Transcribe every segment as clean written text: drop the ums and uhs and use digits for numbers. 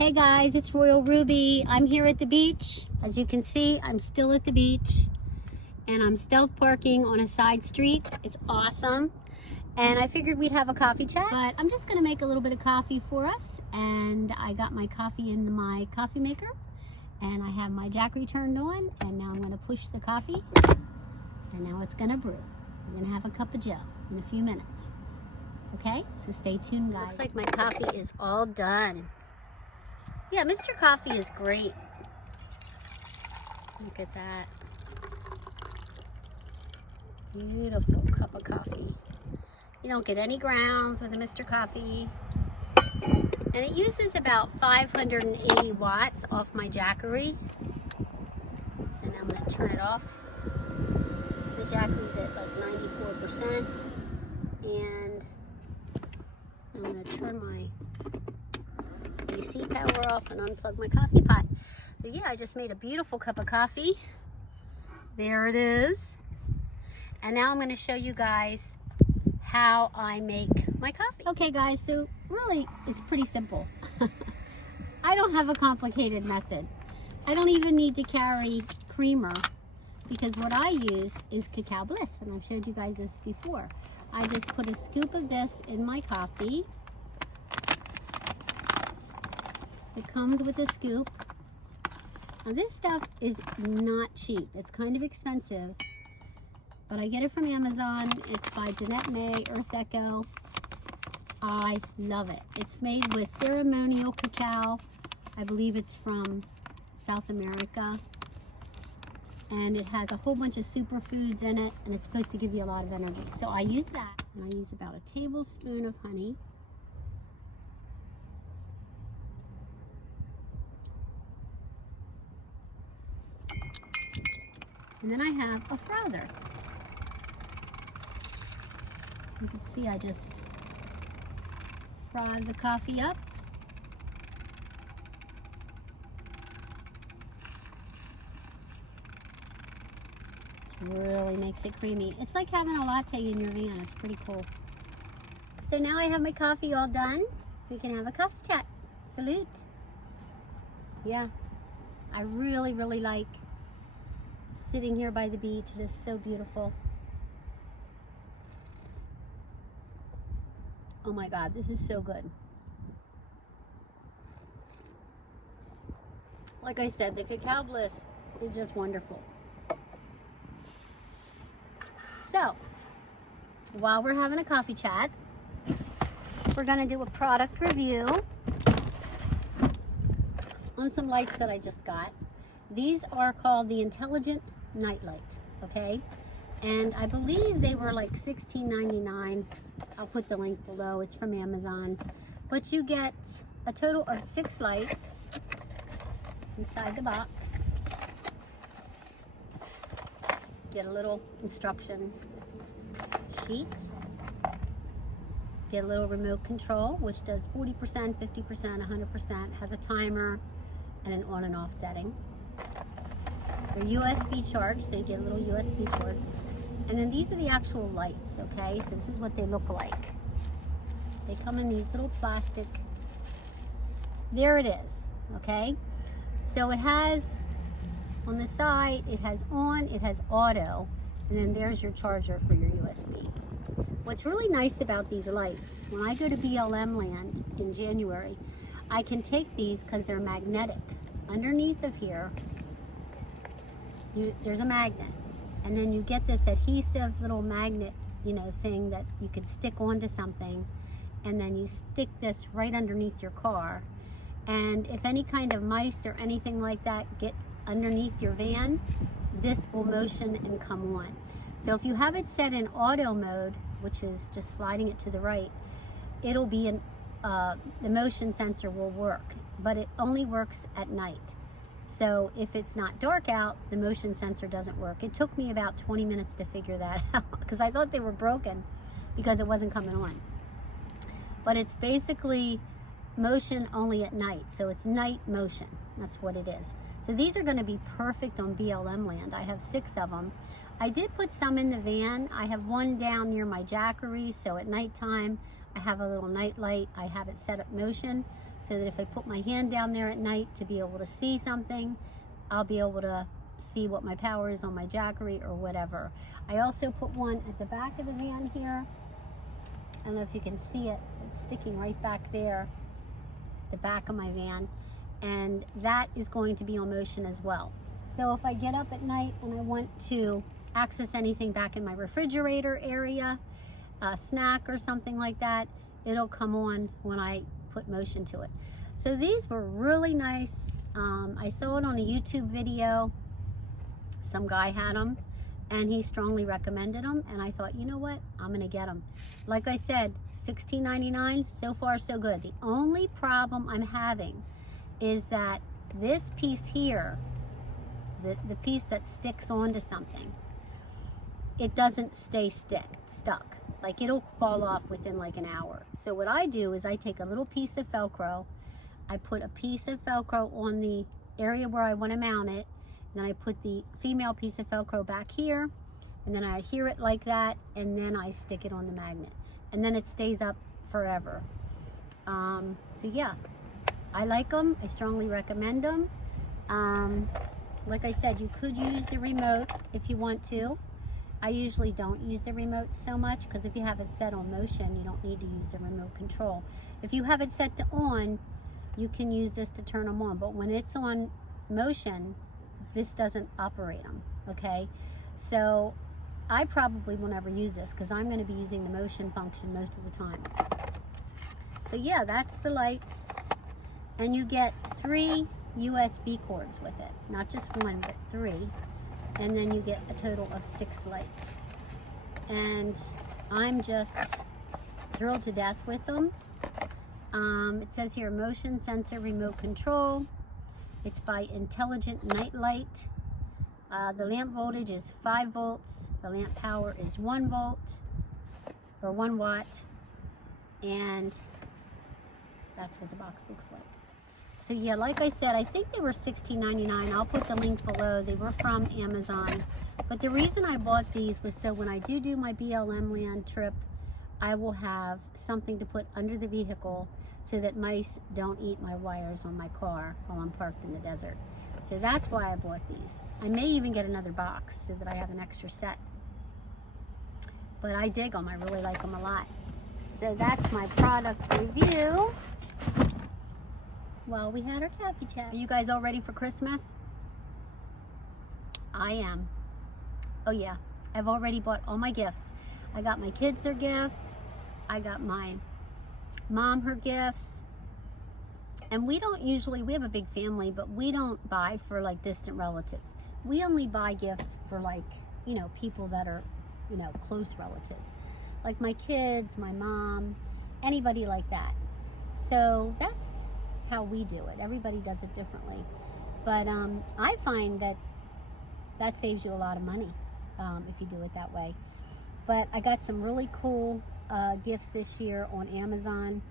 Hey guys, it's Royal Ruby. I'm here at the beach. As you can see, I'm still at the beach and I'm stealth parking on a side street. It's awesome. And I figured we'd have a coffee chat, but I'm just gonna make a little bit of coffee for us. And I got my coffee into my coffee maker and I have my Jackery turned on, and now I'm gonna push the coffee and now it's gonna brew. I'm gonna have a cup of joe in a few minutes. Okay, so stay tuned, guys. Looks like my coffee is all done. Yeah, Mr. Coffee is great. Look at that. Beautiful cup of coffee. You don't get any grounds with a Mr. Coffee. And it uses about 580 watts off my Jackery. So now I'm going to turn it off. The Jackery's at like 94%. And I'm going to turn my AC power off and unplug my coffee pot. But yeah, I just made a beautiful cup of coffee. There it is. And now I'm going to show you guys how I make my coffee. Okay guys, so really it's pretty simple. I don't have a complicated method. I don't even need to carry creamer because what I use is Cacao Bliss, and I've showed you guys this before. I just put a scoop of this in my coffee. It comes with a scoop. Now this stuff is not cheap. It's kind of expensive, but I get it from Amazon. It's by Jeanette May, Earth Echo. I love it. It's made with ceremonial cacao. I believe it's from South America. And it has a whole bunch of superfoods in it, and it's supposed to give you a lot of energy. So I use that, and I use about a tablespoon of honey. And then I have a frother. You can see I just fry the coffee up. It really makes it creamy. It's like having a latte in your van. It's pretty cool. So now I have my coffee all done. We can have a coffee chat. Salute. Yeah, I really, really like sitting here by the beach. It is so beautiful. Oh my God, this is so good. Like I said, the Cacao Bliss is just wonderful. So, while we're having a coffee chat, we're gonna do a product review on some lights that I just got. These are called the Intelligent Nightlight, okay? And I believe they were like $16.99. I'll put the link below. It's from Amazon. But you get a total of 6 lights inside the box. Get a little instruction sheet. Get a little remote control, which does 40%, 50%, 100%, has a timer and an on and off setting. They're USB charged, so you get a little USB cord. And then these are the actual lights, okay? So this is what they look like. They come in these little plastic. There it is, okay? So it has, on the side, it has on, it has auto, and then there's your charger for your USB. What's really nice about these lights, when I go to BLM land in January, I can take these because they're magnetic. Underneath of here, there's a magnet, and then you get this adhesive little magnet, you know, thing that you could stick onto something, and then you stick this right underneath your car. And if any kind of mice or anything like that get underneath your van, this will motion and come on. So if you have it set in auto mode, which is just sliding it to the right, it'll be in, the motion sensor will work, but it only works at night. So if it's not dark out, the motion sensor doesn't work. It took me about 20 minutes to figure that out because I thought they were broken because it wasn't coming on. But it's basically motion only at night. So it's night motion. That's what it is. So these are going to be perfect on BLM land. I have 6 of them. I did put some in the van. I have one down near my Jackery. So at nighttime, I have a little night light. I have it set up motion. so that if I put my hand down there at night to be able to see something, I'll be able to see what my power is on my Jackery or whatever. I also put one at the back of the van here. I don't know if you can see it. It's sticking right back there, the back of my van, and that is going to be on motion as well. So if I get up at night and I want to access anything back in my refrigerator area, a snack or something like that, it'll come on when I put motion to it. So these were really nice. I saw it on a YouTube video. Some guy had them and he strongly recommended them, and I thought, you know what, I'm gonna get them. Like I said, $16.99, so far so good. The only problem I'm having is that this piece here, the piece that sticks onto something, it doesn't stay stuck. Like, it'll fall off within like an hour. So what I do is I take a little piece of Velcro, I put a piece of Velcro on the area where I want to mount it, and then I put the female piece of Velcro back here, and then I adhere it like that, and then I stick it on the magnet, and then it stays up forever. So yeah, I like them. I strongly recommend them. Like I said, you could use the remote if you want to. I usually don't use the remote so much, because if you have it set on motion, you don't need to use the remote control. If you have it set to on, you can use this to turn them on, but when it's on motion, this doesn't operate them, okay? So I probably will never use this, because I'm going to be using the motion function most of the time. So yeah, that's the lights, and you get 3 USB cords with it, not just 1, but 3, and then you get a total of 6 lights, and I'm just thrilled to death with them. It says here, motion sensor remote control. It's by Intelligent Night Light. The lamp voltage is 5 volts. The lamp power is 1 volt, or 1 watt, and that's what the box looks like. So yeah, like I said, I think they were $16.99. I'll put the link below. They were from Amazon. But the reason I bought these was so when I do my BLM land trip, I will have something to put under the vehicle so that mice don't eat my wires on my car while I'm parked in the desert. So that's why I bought these. I may even get another box so that I have an extra set. But I dig them. I really like them a lot. So that's my product review. Well, we had our coffee chat. Are you guys all ready for Christmas? I am. Oh yeah, I've already bought all my gifts. I got my kids their gifts. I got my mom her gifts. And we don't usually, we have a big family, but we don't buy for like distant relatives. We only buy gifts for like, you know, people that are, you know, close relatives. Like my kids, my mom, anybody like that. So that's how we do it. Everybody does it differently. But I find that that saves you a lot of money if you do it that way. But I got some really cool gifts this year on Amazon.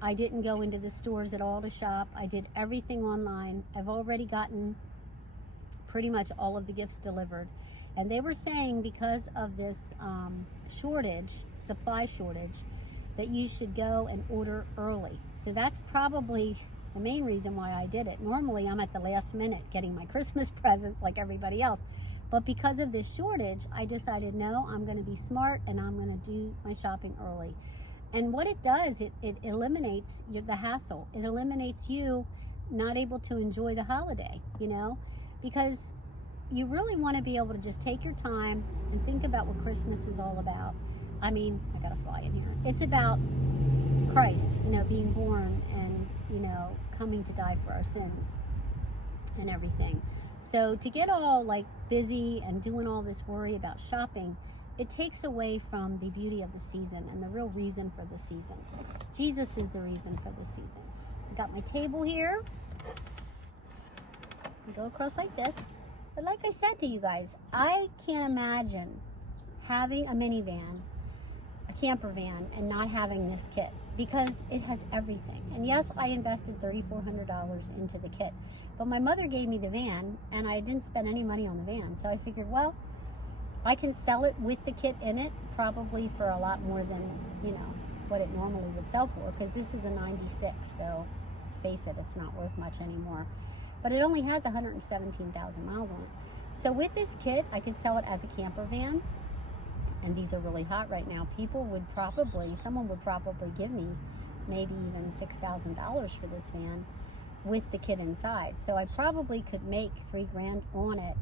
I didn't go into the stores at all to shop. I did everything online. I've already gotten pretty much all of the gifts delivered. And they were saying because of this supply shortage, that you should go and order early. So that's probably the main reason why I did it. Normally I'm at the last minute getting my Christmas presents like everybody else. But because of this shortage, I decided, no, I'm going to be smart and I'm going to do my shopping early. And what it does, it eliminates the hassle. It eliminates you not able to enjoy the holiday, you know, because you really want to be able to just take your time and think about what Christmas is all about. I mean, I got a fly in here. It's about Christ, you know, being born and, you know, coming to die for our sins and everything. So to get all like busy and doing all this worry about shopping, it takes away from the beauty of the season and the real reason for the season. Jesus is the reason for the season. I got my table here. I go across like this. But like I said to you guys, I can't imagine having a minivan, a camper van, and not having this kit, because it has everything. And yes, I invested $3,400 into the kit, but my mother gave me the van and I didn't spend any money on the van. So I figured, well, I can sell it with the kit in it, probably for a lot more than, you know, what it normally would sell for, because this is a 96. So let's face it, it's not worth much anymore. But it only has 117,000 miles on it. So with this kit, I could sell it as a camper van. And these are really hot right now. Someone would probably give me maybe even $6,000 for this van with the kit inside. So I probably could make $3,000 on it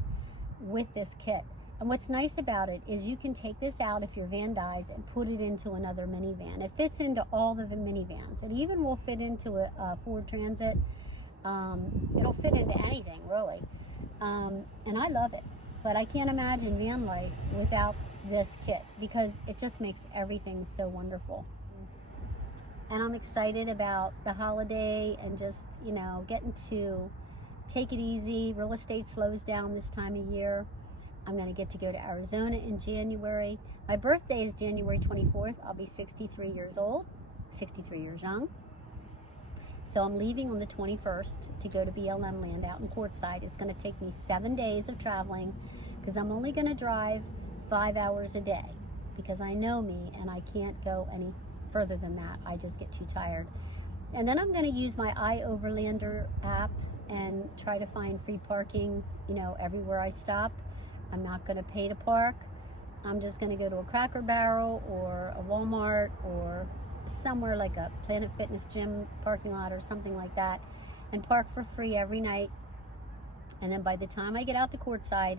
with this kit. And what's nice about it is you can take this out if your van dies and put it into another minivan. It fits into all of the minivans. It even will fit into a Ford Transit. It'll fit into anything, really. And I love it. But I can't imagine van life without this kit, because it just makes everything so wonderful. And I'm excited about the holiday and just, you know, getting to take it easy. Real estate slows down this time of year. I'm going to get to go to Arizona in January. My birthday is January 24th. I'll be 63 years old, 63 years young. So I'm leaving on the 21st to go to BLM land out in Quartzsite. It's going to take me 7 days of traveling, because I'm only going to drive 5 hours a day, because I know me and I can't go any further than that. I just get too tired. And then I'm going to use my iOverlander app and try to find free parking, you know, everywhere I stop. I'm not going to pay to park. I'm just going to go to a Cracker Barrel or a Walmart or somewhere like a Planet Fitness gym parking lot or something like that, and park for free every night. And then by the time I get out to Quartzsite,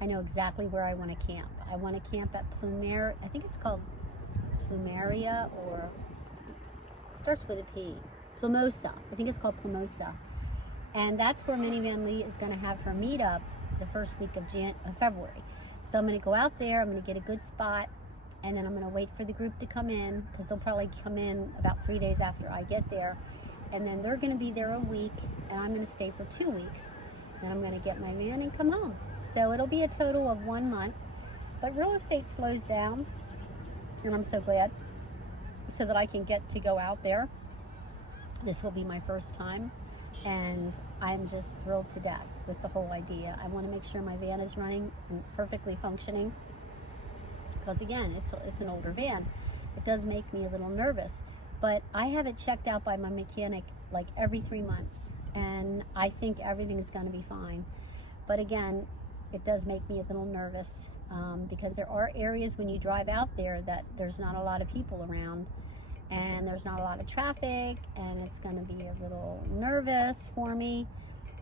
I know exactly where I want to camp. I want to camp at Plumeria. I think it's called Plumeria, or starts with a P. Plumosa. I think it's called Plumosa. And that's where Minivan Lee is going to have her meetup the first week of February. So I'm going to go out there. I'm going to get a good spot, and then I'm going to wait for the group to come in, because they'll probably come in about 3 days after I get there. And then they're going to be there a week, and I'm going to stay for 2 weeks. Then I'm going to get my van and come home. So it'll be a total of 1 month. But real estate slows down, and I'm so glad, so that I can get to go out there. This will be my first time, and I'm just thrilled to death with the whole idea. I want to make sure my van is running and perfectly functioning, because again, it's an older van. It does make me a little nervous, but I have it checked out by my mechanic like every 3 months, and I think everything's going to be fine. But again, it does make me a little nervous, because there are areas when you drive out there that there's not a lot of people around, and there's not a lot of traffic, and it's going to be a little nervous for me.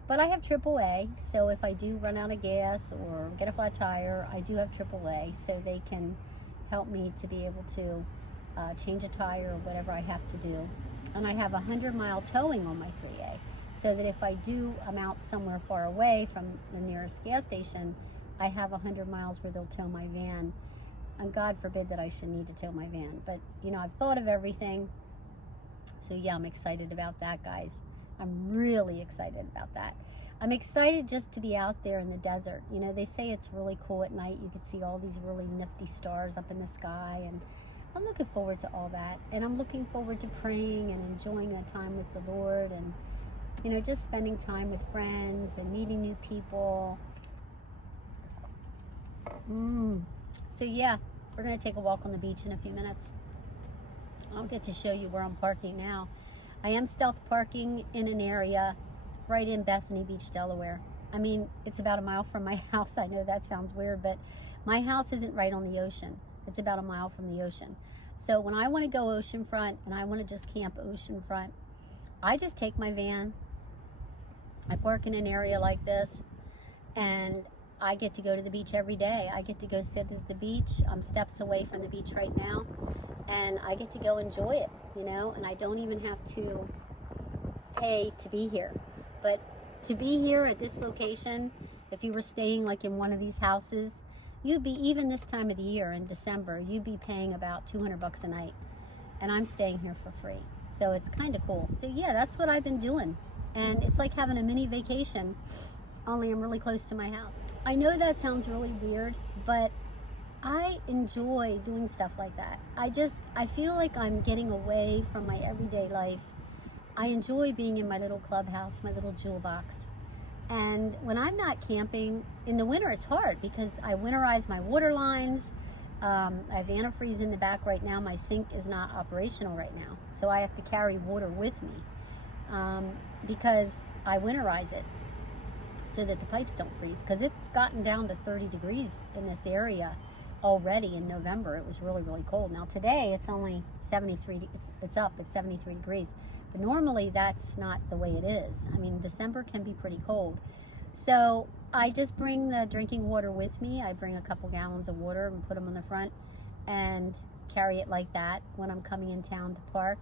But I have AAA, so if I do run out of gas or get a flat tire, I do have AAA, so they can help me to be able to change a tire or whatever I have to do. And I have 100-mile towing on my 3A, so that if I'm out somewhere far away from the nearest gas station, I have 100 miles where they'll tow my van. And God forbid that I should need to tow my van. But, you know, I've thought of everything. So, yeah, I'm excited about that, guys. I'm really excited about that. I'm excited just to be out there in the desert. You know, they say it's really cool at night. You can see all these really nifty stars up in the sky. And I'm looking forward to all that. And I'm looking forward to praying and enjoying the time with the Lord. And, you know, just spending time with friends and meeting new people. So yeah, we're going to take a walk on the beach in a few minutes. I'll get to show you where I'm parking now. I am stealth parking in an area right in Bethany Beach, Delaware. I mean, it's about a mile from my house. I know that sounds weird, but my house isn't right on the ocean. It's about a mile from the ocean. So when I want to go oceanfront and I want to just camp oceanfront, I just take my van. I park in an area like this, and I get to go to the beach every day. I get to go sit at the beach. I'm steps away from the beach right now, and I get to go enjoy it, you know, and I don't even have to pay to be here. But to be here at this location, if you were staying like in one of these houses, you'd be, even this time of the year in December, you'd be paying about $200 a night, and I'm staying here for free. So it's kind of cool. So yeah, that's what I've been doing, and it's like having a mini vacation, only I'm really close to my house. I know that sounds really weird, but I enjoy doing stuff like that. I feel like I'm getting away from my everyday life. I enjoy being in my little clubhouse, my little jewel box. And when I'm not camping, in the winter it's hard because I winterize my water lines. I have the antifreeze in the back right now. My sink is not operational right now, so I have to carry water with me. because I winterize it so that the pipes don't freeze, because it's gotten down to 30 degrees in this area already in November. It was really, really cold. Now today it's only 73, it's up at 73 degrees. But normally that's not the way it is. I mean, December can be pretty cold. So I just bring the drinking water with me. I bring a couple gallons of water and put them on the front and carry it like that when I'm coming in town to park.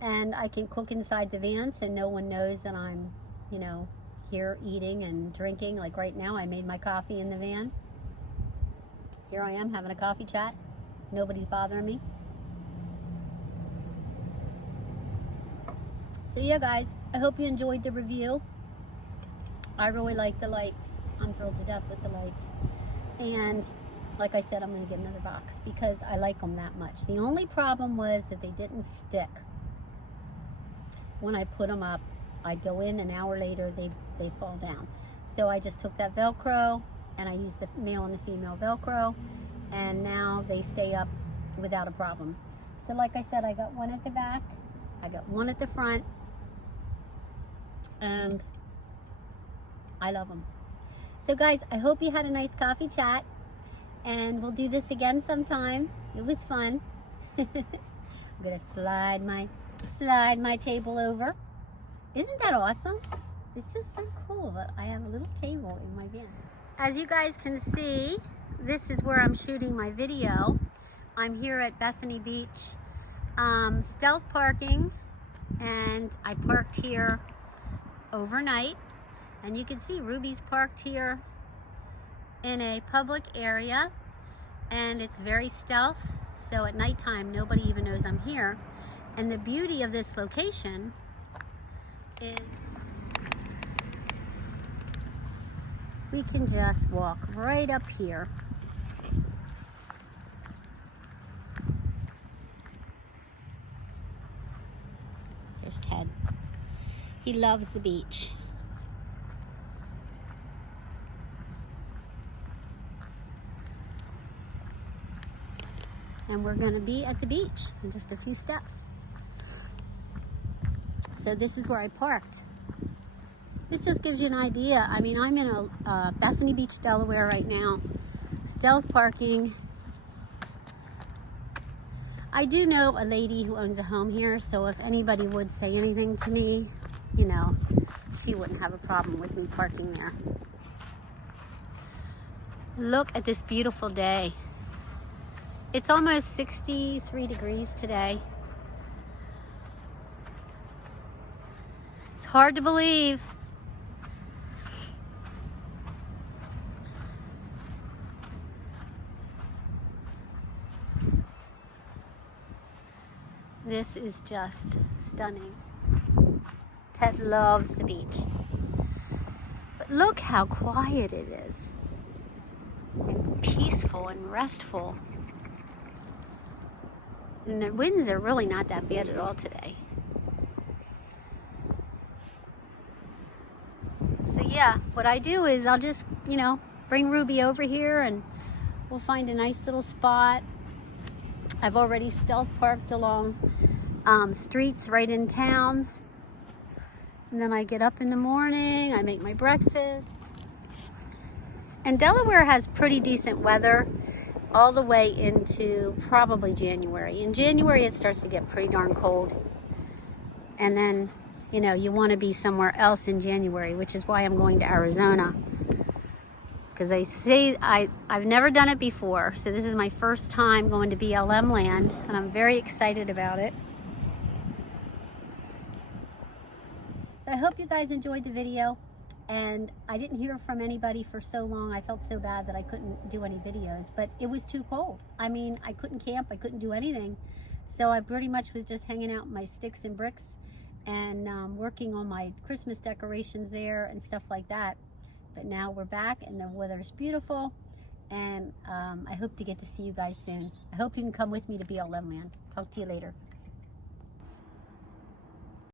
And I can cook inside the van so no one knows that I'm, you know, here eating and drinking. Like right now, I made my coffee in the van. Here I am having a coffee chat. Nobody's bothering me. So yeah, guys, I hope you enjoyed the review. I really like the lights. I'm thrilled to death with the lights. And like I said, I'm going to get another box because I like them that much. The only problem was that they didn't stick. When I put them up, I'd go in, an hour later, they fall down. So I just took that Velcro and I used the male and the female Velcro, and now they stay up without a problem. So like I said, I got one at the back, I got one at the front, and I love them. So guys, I hope you had a nice coffee chat, and we'll do this again sometime. It was fun. I'm gonna slide my table over. Isn't that awesome? It's just so cool that I have a little table in my van. As you guys can see, this is where I'm shooting my video. I'm here at Bethany Beach, stealth parking, and I parked here overnight. And you can see Ruby's parked here in a public area, and it's very stealth. So at nighttime, nobody even knows I'm here. And the beauty of this location is we can just walk right up here. Here's Ted. He loves the beach. And we're gonna be at the beach in just a few steps. So this is where I parked. This just gives you an idea. I mean, I'm in a Bethany Beach, Delaware right now. Stealth parking. I do know a lady who owns a home here, so if anybody would say anything to me, you know, she wouldn't have a problem with me parking there. Look at this beautiful day. It's almost 63 degrees today. It's hard to believe. This is just stunning. Ted loves the beach. But look how quiet it is. And peaceful and restful. And the winds are really not that bad at all today. So yeah, what I do is I'll just, you know, bring Ruby over here and we'll find a nice little spot. I've already stealth parked along streets right in town. And then I get up in the morning, I make my breakfast. And Delaware has pretty decent weather all the way into probably January. In January, it starts to get pretty darn cold. And then, you know, you want to be somewhere else in January, which is why I'm going to Arizona. Because I've never done it before. So this is my first time going to BLM land, and I'm very excited about it. So I hope you guys enjoyed the video. And I didn't hear from anybody for so long. I felt so bad that I couldn't do any videos, but it was too cold. I mean, I couldn't camp, I couldn't do anything. So I pretty much was just hanging out my sticks and bricks and working on my Christmas decorations there and stuff like that. But now we're back and the weather's beautiful, and I hope to get to see you guys soon. I hope you can come with me to BLM land. Talk to you later.